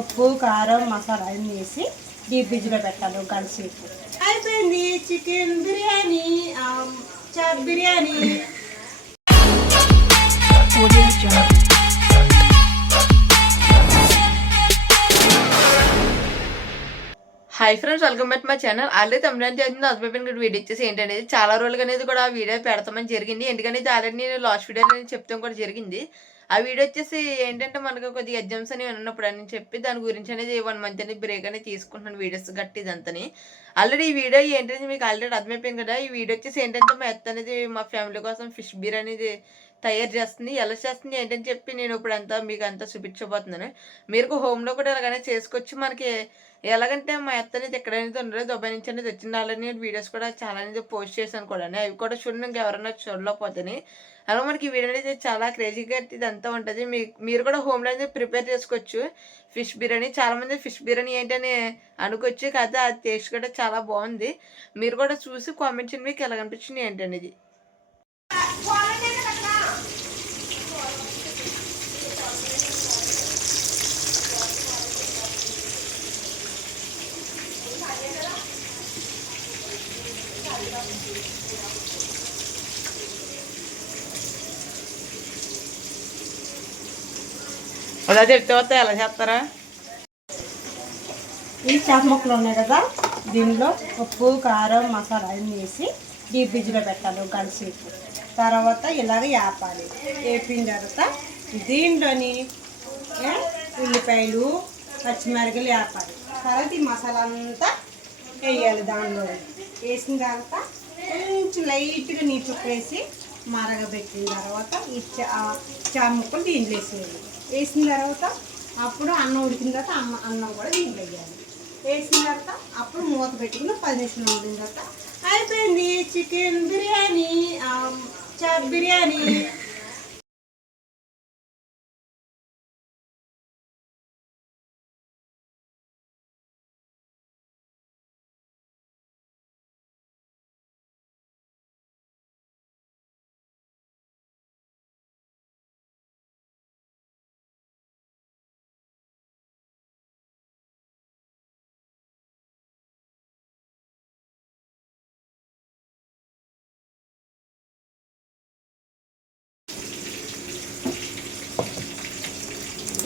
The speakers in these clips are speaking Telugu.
ఉప్పు కారం మసాలా అన్నీ వేసి డీప్ ఫ్రిడ్జ్లో పెట్టాలి ఒక గంట సేపు. అయిపోయింది chicken biryani. Chop biryani. Hi friends welcome back my channel already Tamil Nadu చేసింది హస్బెండ్ కూడా వీడియో ఇచ్చేసి ఏంటనేది చాలా రోజులుగా అనేది కూడా ఆ వీడియో పెడతామని జరిగింది. ఎందుకంటే ఇది ఆల్రెడీ నేను లాస్ట్ వీడియో అనేది చెప్తాం కూడా జరిగింది. ఆ వీడియో వచ్చేసి ఏంటంటే మనకు కొద్దిగా ఎగ్జామ్స్ అని ఉన్నప్పుడు అని చెప్పి దాని గురించి అనేది వన్ మంత్ అనేది బ్రేక్ అనేది తీసుకుంటున్నాను వీడియోస్ గట్టి ఇదంతని. ఆల్రెడీ ఈ వీడియో ఏంటంటే మీకు ఆల్రెడీ అర్థమైపోయింది కదా ఈ వీడియో వచ్చేసి ఏంటంటే మా ఎత్త అనేది మా ఫ్యామిలీ కోసం ఫిష్ బిర్యానీ తయారు చేస్తుంది. ఎలా చేస్తుంది ఏంటని చెప్పి నేను ఇప్పుడు అంతా మీకు అంతా చూపించబోతున్నాను. మీరు హోమ్లో కూడా ఎలాగైనా చేసుకోవచ్చు. మనకి ఎలాగంటే మా అత్త అనేది ఎక్కడైనా ఉండదు దుబాయ్ నుంచి అనేది వచ్చిన వాళ్ళని వీడియోస్ కూడా చాలా అనేది పోస్ట్ చేశాను కూడా అవి కూడా చూడండి ఇంకా ఎవరైనా చూడలేకపోతే అలా మనకి ఈ వీడియో అనేది చాలా క్రేజీగా ఇదంతా ఉంటుంది. మీ మీరు కూడా హోమ్లో అనేది ప్రిపేర్ చేసుకోవచ్చు. ఫిష్ బిర్యానీ చాలామంది ఫిష్ బిర్యానీ ఏంటని అనుకోవచ్చు. కదా అది టేస్ట్ కూడా చాలా బాగుంది. మీరు కూడా చూసి కామెంట్ చేయండి. మీకు ఎలా అనిపించింది ఏంటనేది? అలా చెప్తే వస్తే ఎలా చేస్తారా? ఈ చేప ముక్కలు ఉన్నాయి కదా దీనిలో ఉప్పు కారం మసాలా అన్నీ వేసి డీప్ ఫ్రిడ్జ్లో పెట్టాలి ఒక తర్వాత ఇలాగ వేపాలి వేపిన తర్వాత దీంట్లోని ఉల్లిపాయలు పచ్చిమిరకలు వేపాలి తర్వాత ఈ మసాలా అంతా వేయాలి దానిలో. వేసిన తర్వాత కొంచెం లైట్గా నీటి వేసి మరగబెట్టిన తర్వాత ఈ చా చా ముక్కలు దీంట్లో వేసేయాలి. వేసిన తర్వాత అప్పుడు అన్నం ఉడికిన తర్వాత అమ్మ అన్నం కూడా దీంట్లో వేయాలి. వేసిన తర్వాత అప్పుడు మూత పెట్టుకుని పది నిమిషాలు ఉడికిన తర్వాత అయిపోయింది. చికెన్ బిర్యానీ. చ బిర్యానీ.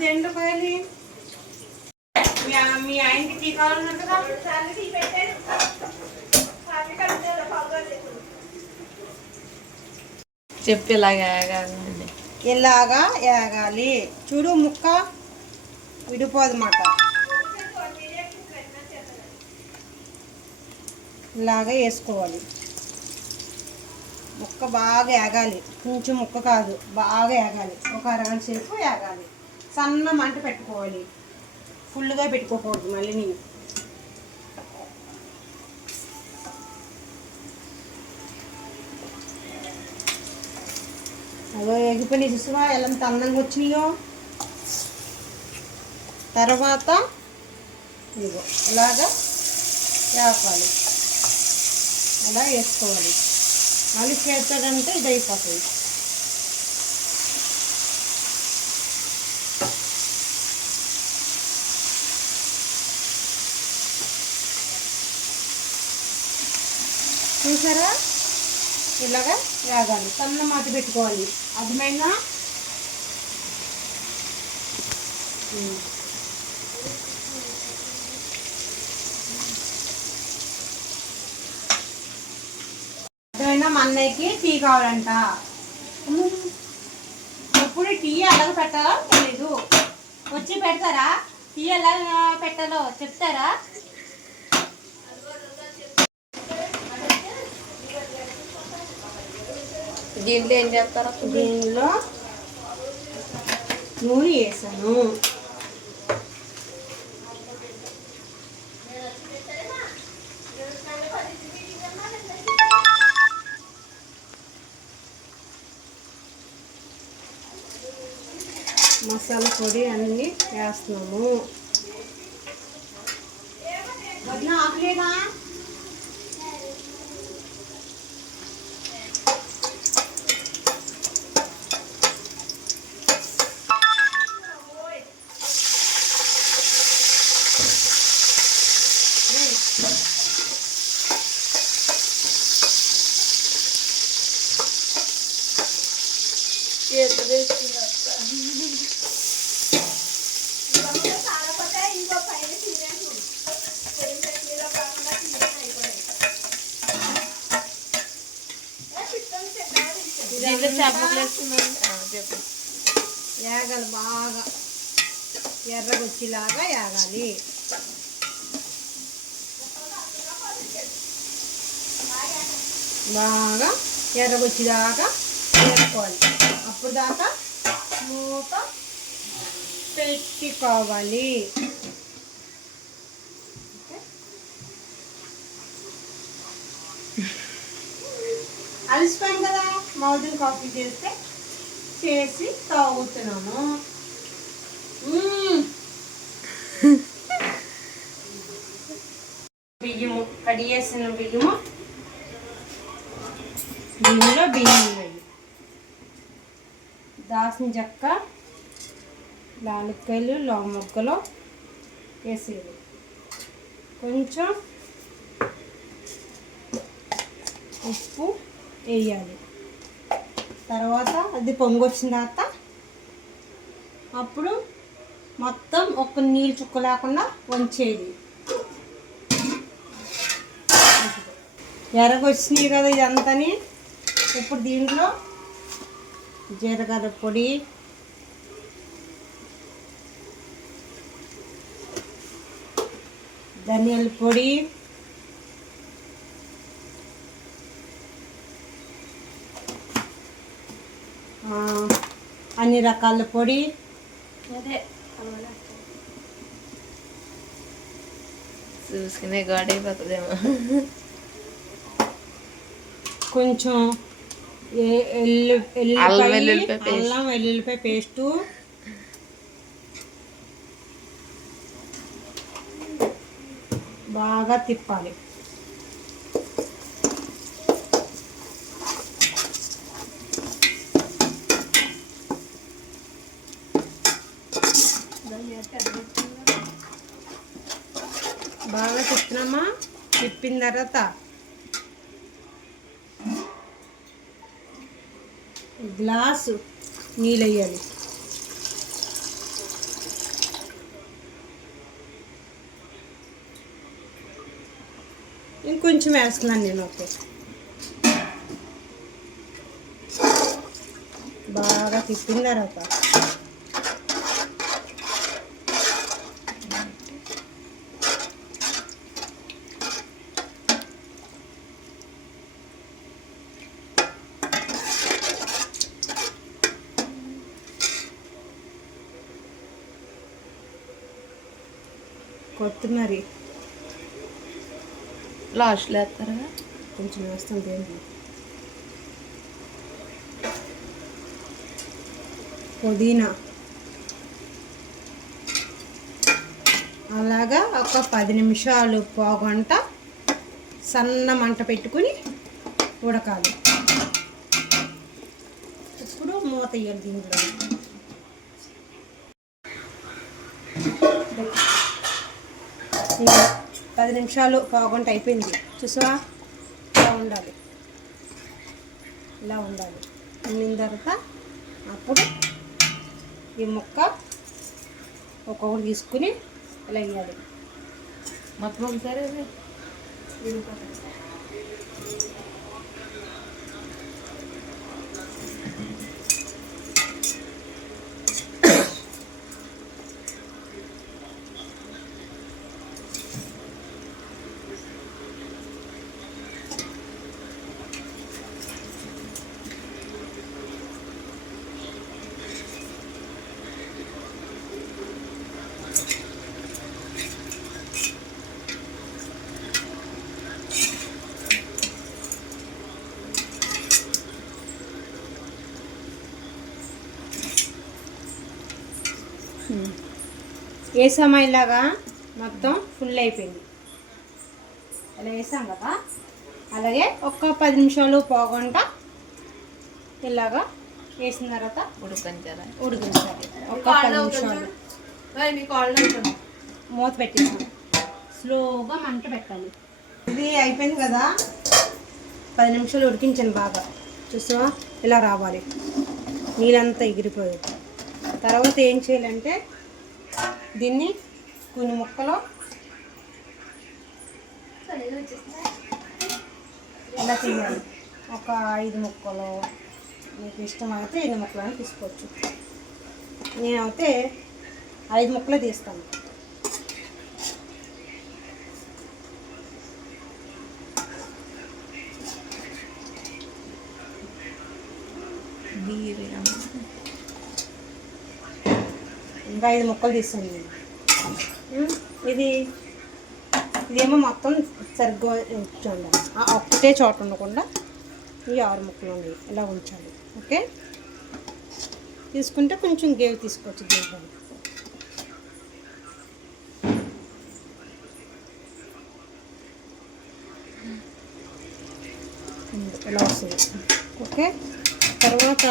పోయాలి? మీ ఆయనకి టీ కావాలన్నారు కదా? చెప్పి ఇలాగా కాదండి. ఇలాగా ఏగాలి చూడు ముక్క విడిపోదన్నమాట ఇలాగా వేసుకోవాలి. ముక్క బాగా ఏగాలి కొంచెం ముక్క కాదు బాగా ఏగాలి ఒక అరగంట సేపు ఏగాలి సన్న మంట పెట్టుకోవాలి. ఫుల్గా పెట్టుకోకూడదు మళ్ళీ నేను. అదో ఎగిపోయి చూసావా ఎలా అందంగా వచ్చినాయో. తర్వాత ఇదిగో ఇలాగా వేపాలి. అలా వేసుకోవాలి. మళ్ళీ చేస్తాడంటే ఇది అయిపోతుంది. చూసారా? ఇలాగా వేగాలి. సన్న మాట పెట్టుకోవాలి. అర్థమైనా అర్థమైనా మా అన్నయ్యకి టీ కావాలంట. ఎప్పుడు టీ ఎలా పెట్టాలో తెలీదు. వచ్చి పెడతారా? టీ ఎలా పెట్టాలో చెప్తారా? దీంట్లో ఏం చేస్తారు? దీనిలో నూనె వేసాను. మసాలా పొడి అన్నీ వేస్తున్నాము వదిన ఆపలేదా దీంట్లో చేప ముక్కలు వేస్తున్నాను చెప్పు యాగాలి బాగా ఎర్రగొచ్చేలాగా యాగాలి. బాగా ఎర్రగొచ్చేదాకా వేసుకోవాలి. అప్పుడు దాకా మూత పెట్టుకోవాలి. అలసిపోయాను కదా మౌదుని కాఫీ చేస్తే చేసి తాగుతున్నాను. బియ్యము కడిగేసిన బియ్యము. దీనిలో బియ్యం వేయి. దాసిన చెక్క లాలిక్కాయలు లవ మొగ్గలు వేసేది కొంచెం ఉప్పు వేయాలి. తర్వాత అది పొంగొచ్చిన తర్వాత అప్పుడు మొత్తం ఒక్క నీళ్ళు చుక్క లేకుండా వంచేది. ఎరగొచ్చినాయి కదా ఇదంతని. ఇప్పుడు దీంట్లో జీలకర్ర పొడి ధనియాల పొడి అన్ని రకాల పొడి. అదే. చూసుకునే గాడ్ కొంచెం. అల్లం వెల్లుల్లిపాయ పేస్టు. బాగా తిప్పాలి. బాగా తిప్పినమ్మా తిప్పిన తర్వాత గ్లాసు నీళ్ళు వేయాలి. ఇంకొంచెం వేస్తున్నాను నేను ఓకే. బాగా తిప్పిన తర్వాత కొత్తిమీర లాస్ట్లో వేస్తారా కొంచెం వేస్తాం దేంట్లో పుదీనా. అలాగా ఒక పది నిమిషాలు పోగంట సన్న మంట పెట్టుకుని ఉడకాలి. ఇప్పుడు మూత వేయాలి దీంట్లో. వేసి పది నిమిషాలు పావుగంట అయిపోయింది. చూసావా? ఇలా ఉండాలి. ఇలా ఉండాలి. ఉండిన తర్వాత అప్పుడు ఈ ముక్క ఒక్కొక్కటి తీసుకుని ఇలా వేయాలి. మొత్తం ఒకసారి వేసామా ఇలాగా మొత్తం ఫుల్ అయిపోయింది? అలా వేసాం కదా? అలాగే ఒక్క పది నిమిషాలు పోగొంట ఇలాగా వేసిన తర్వాత ఉడకంచారా ఉడికించాలి. ఒక్క పది నిమిషాలు. మూత పెట్టేసాం. స్లోగా మంట పెట్టాలి. ఇది అయిపోయింది కదా? పది నిమిషాలు ఉడికించాను బాగా. చూసావా? ఇలా రావాలి. నీళ్ళంతా ఎగిరిపోయేది తర్వాత ఏం చేయాలంటే దీన్ని కొన్ని ముక్కలు ఇలా తీయాలి. ఒక ఐదు ముక్కలు మీకు ఇష్టమైతే ఐదు ముక్కలు అని తీసుకోవచ్చు. నేనైతే ఐదు ముక్కలే తీస్తాను. ఇంకా ఐదు ముక్కలు ఉమ్, ఇది ఇదేమో మొత్తం సరిగ్గా ఉంచాలి ఆ ఒక్కటే చోట ఉండకుండా ఈ ఆరు ముక్కలు ఉన్నాయి ఇలా ఉంచాలి. ఓకే? తీసుకుంటే కొంచెం గేవ్ తీసుకోవచ్చు ఉమ్, ఇలా వస్తుంది. ఓకే? తర్వాత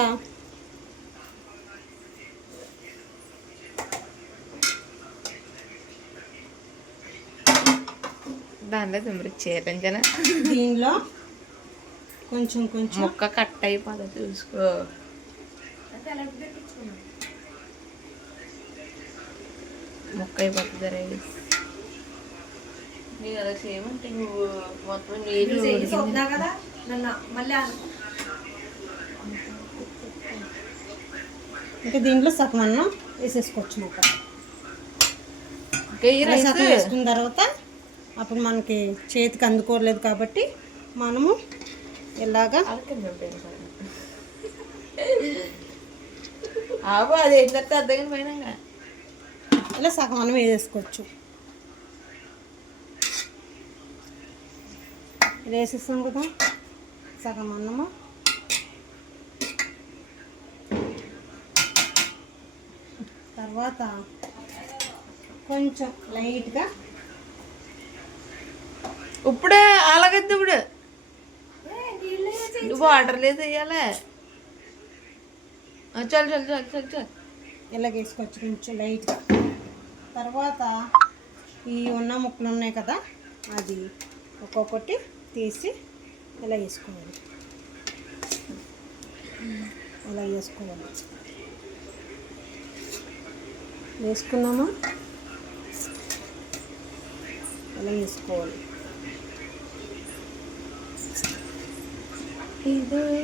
దానిలో తుమ్మిరి చేపించనా దీనిలో కొంచెం కొంచెం ముక్క కట్ అయిపోతుంది చూసుకో. ముక్క అయిపోతుంది రే నీకు అలా చేయమంటే నువ్వు మొత్తం నీళ్ళు ఇంకా దీంట్లో సగం అన్నం వేసేసుకోవచ్చు రైస్? సగం వేసుకున్న తర్వాత అప్పుడు మనకి చేతికి అందుకోలేదు కాబట్టి మనము ఇలాగా అది అర్థం ఇలా సగం అన్నం వేసేసుకోవచ్చు. ఇలా వేసేస్తాం కదా సగం అన్నము తర్వాత కొంచెం లైట్గా ఇప్పుడే అలాగద్దు ఇప్పుడు నువ్వు వాటర్ లేదు వేయాలే చాలు చాలు చాలు చాలు చాలు. ఇలా వేసుకోవచ్చు కొంచెం లైట్గా తర్వాత ఈ ఉన్న ముక్కలు ఉన్నాయి కదా అది ఒక్కొక్కటి తీసి ఇలా వేసుకోవాలి. ఇలా వేసుకోవాలి. వేసుకున్నామా? ఇలా వేసుకోవాలి.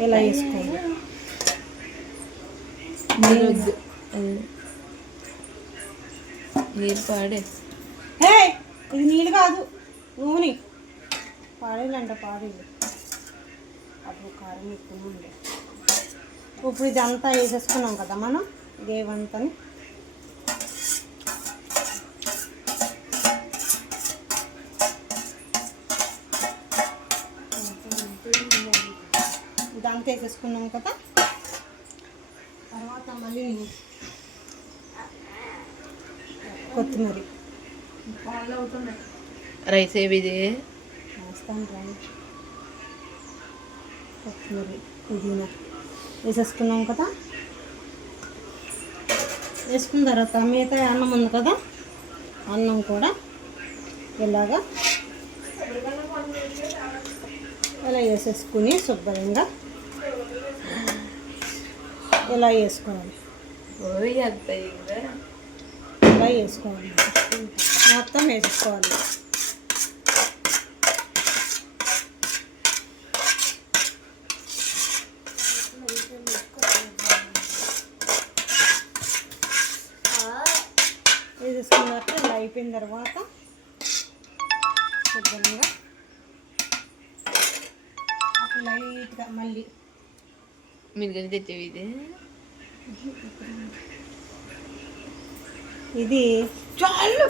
ఇలా వేసుకోవాలి. నీళ్ళు. పాడే. ఇది నీళ్ళు కాదు నూనె. పాడేలంట పాడేలు అప్పుడు కారం ఎక్కువ ఉండే. ఇప్పుడు ఇదంతా వేసేసుకున్నాం కదా మనం గేవంతని ఇదంతా వేసేసుకున్నాం కదా. తర్వాత మళ్ళీ కొత్తిమీర. రైస్ ఏవి ఇది? వేస్తాను రా కొత్తిమీర పుదీనా. వేసేసుకున్నాం కదా. వేసుకున్న తర్వాత మిగతా అన్నం ఉంది కదా అన్నం కూడా ఇలాగా. ఇలా వేసేసుకుని శుభ్రంగా ఇలా వేసుకోవాలి. ఇలా వేసుకోవాలి. మొత్తం వేసుకోవాలి. ఇలా అయిపోయిన తర్వాత శుభ్రంగా లైట్గా మళ్ళీ మీరు కానీ తెచ్చేవి ఇది. ఇది చాలు.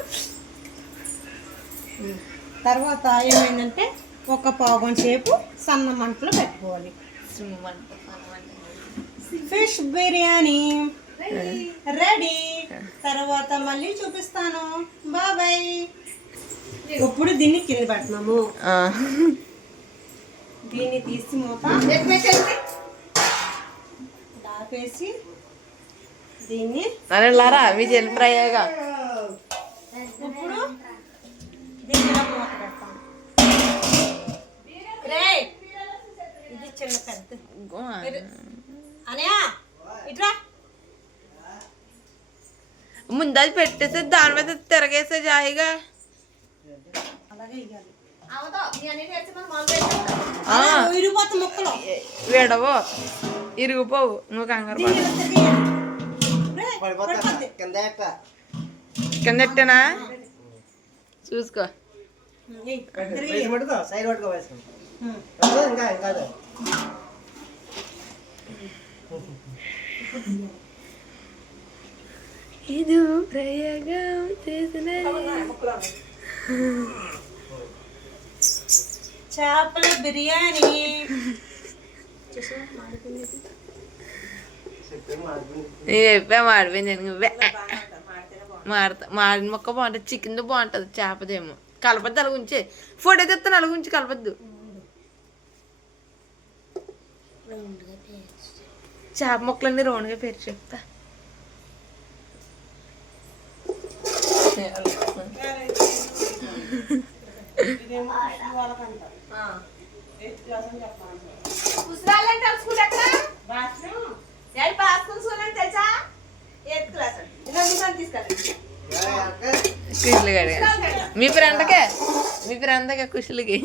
తర్వాత ఏమైందంటే ఒక పావుగంట సేపు సన్న మంటలో పెట్టుకోవాలి. ఫిష్ బిర్యానీ. రెడీ. తర్వాత మళ్ళీ చూపిస్తాను. బాబాయ్. ఇప్పుడు దీన్ని కింద పెడుతున్నాము. దీన్ని తీసి మూత. ఆపేసి దీన్ని నన్ను లారా మీ చెల్లి ప్రయోగం. ఇప్పుడు దీన్ని ఇలా మూత పెడతాం. రేయ్, ఇది చిన్న పెద్ద. అనయా ఇట్రా. ముందు అది పెట్టేసి దాని మీద తిరగేసే జాయిగా. అలాగే ఇవ్వాలి విడవు ఇరిగిపోవు. నువ్వు కంగారు. కింద ఎట్టనా? చూసుకో. ఇది ప్రయోగం చేసిన చేపల బిర్యానీ. నేను చెప్పా మాడిపోయింది నువ్వే మాడతా మాడిన మొక్క బాగుంటుంది చికెన్ బాగుంటుంది చేపదేమో. కలపద్దు అలా ఉంచే. ఫోటో తెస్తాను అలా ఉంచి కలపద్దు. చేప ముక్కలన్నీ రౌండ్గా పేరు చెప్తా. ఇదేమో వాళ్ళకంట. ఎయిత్ క్లాస్ అని చెప్పాను. రాష్ట్రం కుషులు గడి మీ ఫ్రెండ్కే? మీ ఫ్రెండ్కే కుషులకి?